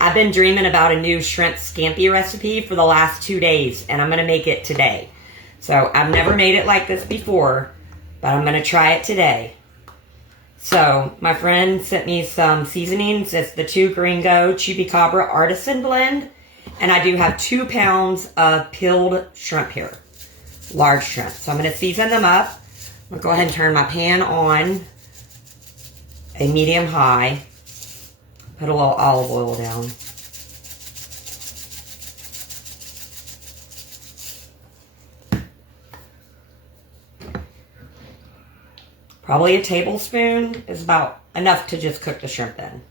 I've been dreaming about a new shrimp scampi recipe for the last 2 days, and I'm going to make it today. So I've never made it like this before, but I'm going to try it today. So my friend sent me some seasonings. It's the 2 Gringos Chupacabra artisan blend, and I do have 2 pounds of peeled shrimp here, large shrimp. So I'm going to season them up. I'm going to go ahead and turn my pan on a medium-high. Put a little olive oil down. Probably a tablespoon is about enough to just cook the shrimp in.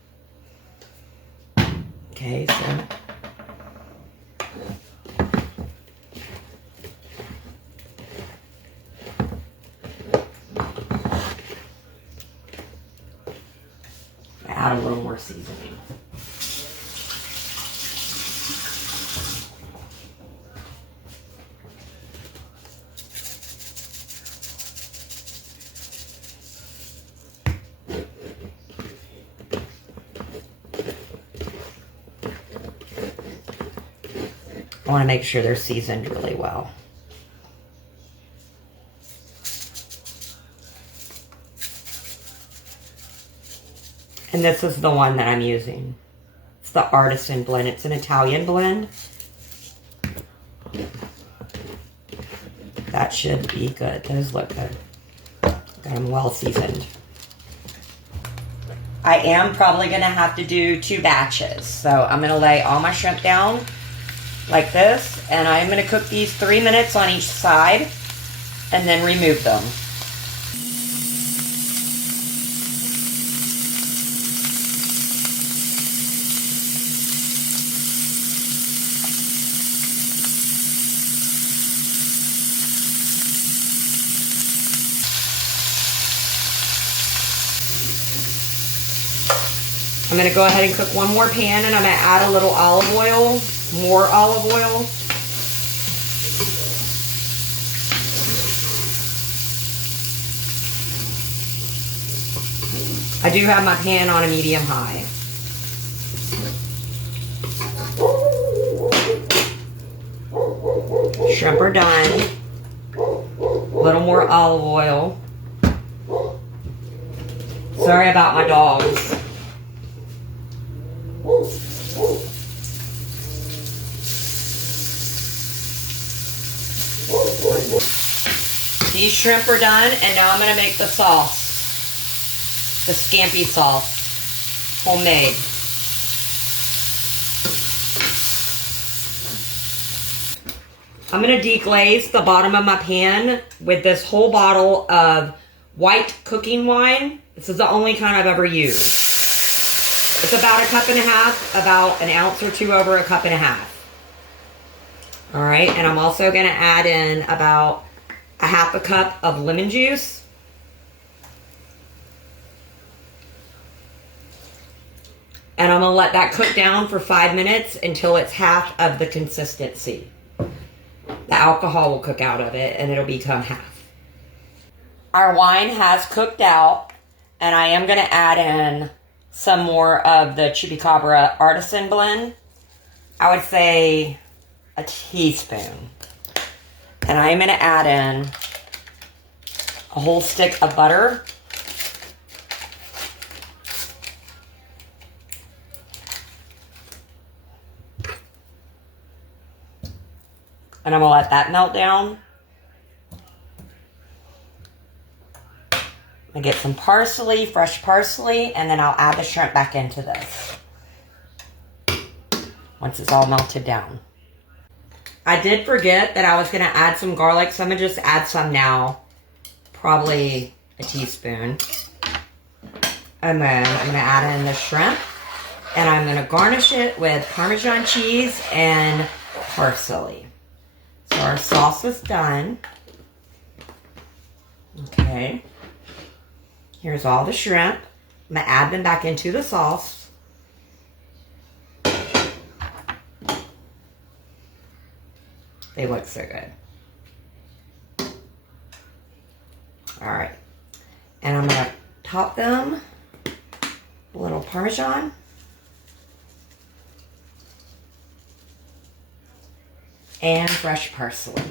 Okay, so add a little more seasoning. I want to make sure they're seasoned really well. And this is the one that I'm using. It's the artisan blend. It's an Italian blend. That should be good. Those look good. Got them well seasoned. I am probably going to have to do 2 batches. So I'm going to lay all my shrimp down like this. And I'm going to cook these 3 minutes on each side and then remove them. I'm going to go ahead and cook one more pan, and I'm going to add a little olive oil, more olive oil. I do have my pan on a medium high. Shrimp are done. A little more olive oil. Sorry about my dogs. These shrimp are done, and now I'm going to make the sauce. The scampi sauce. Homemade. I'm going to deglaze the bottom of my pan with this whole bottle of white cooking wine. This is the only kind I've ever used. It's about 1.5 cups, about an ounce or 2 over 1.5 cups. All right, and I'm also going to add in about 1/2 cup of lemon juice. And I'm going to let that cook down for 5 minutes until it's half of the consistency. The alcohol will cook out of it and it'll become half. Our wine has cooked out, and I am going to add in some more of the Chupacabra artisan blend. I would say a teaspoon. And I am going to add in a whole stick of butter. And I'm going to let that melt down. I get some parsley, fresh parsley, and then I'll add the shrimp back into this once it's all melted down. I did forget that I was going to add some garlic, so I'm going to just add some now. Probably a teaspoon. And then I'm going to add in the shrimp, and I'm going to garnish it with Parmesan cheese and parsley. So our sauce is done. Okay. Here's all the shrimp. I'm going to add them back into the sauce. They look so good. All right. And I'm going to top them with a little Parmesan. and fresh parsley.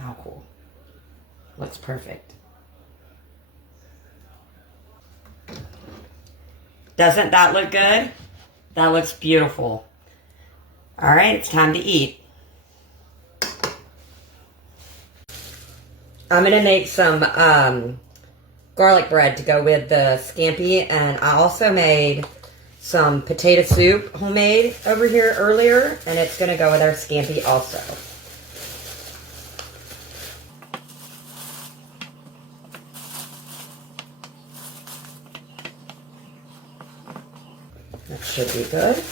Oh, cool. Looks perfect. Doesn't that look good? That looks beautiful. All right, it's time to eat. I'm gonna make some garlic bread to go with the scampi, and I also made some potato soup homemade over here earlier, and it's gonna go with our scampi also. That should be good.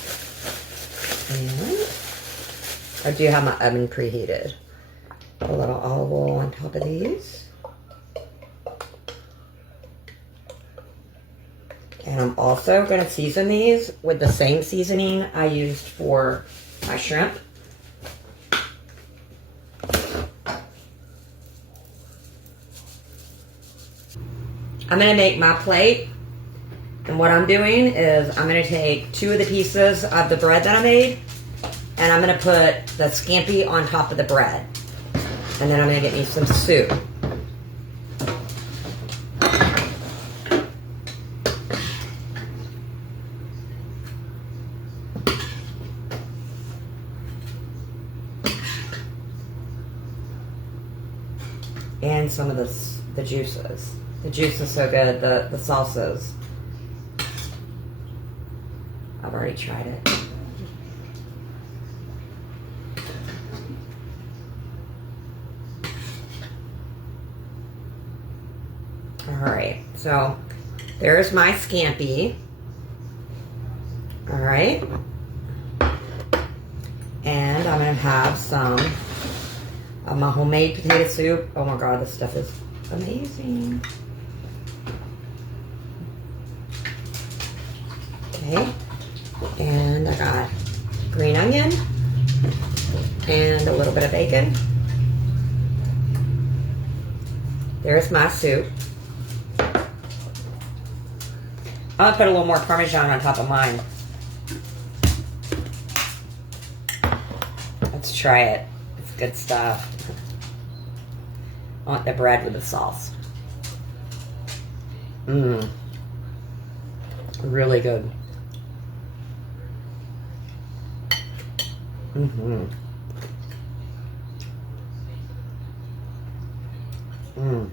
And I do have my oven preheated. A little olive oil on top of these. And I'm also going to season these with the same seasoning I used for my shrimp. I'm going to make my plate. And what I'm doing is I'm going to take 2 of the pieces of the bread that I made, and I'm going to put the scampi on top of the bread. And then I'm going to get me some soup. And some of the juices. The juice is so good, the salsas. I've already tried it. Alright, so there's my scampi. Alright. And I'm going to have some of my homemade potato soup. Oh my god, this stuff is amazing. Okay. And I got green onion and a little bit of bacon. There's my soup. I'm gonna put a little more Parmesan on top of mine. Let's try it. It's good stuff. I want the bread with the sauce. Mmm. Really good. Mm-hmm. Mmm.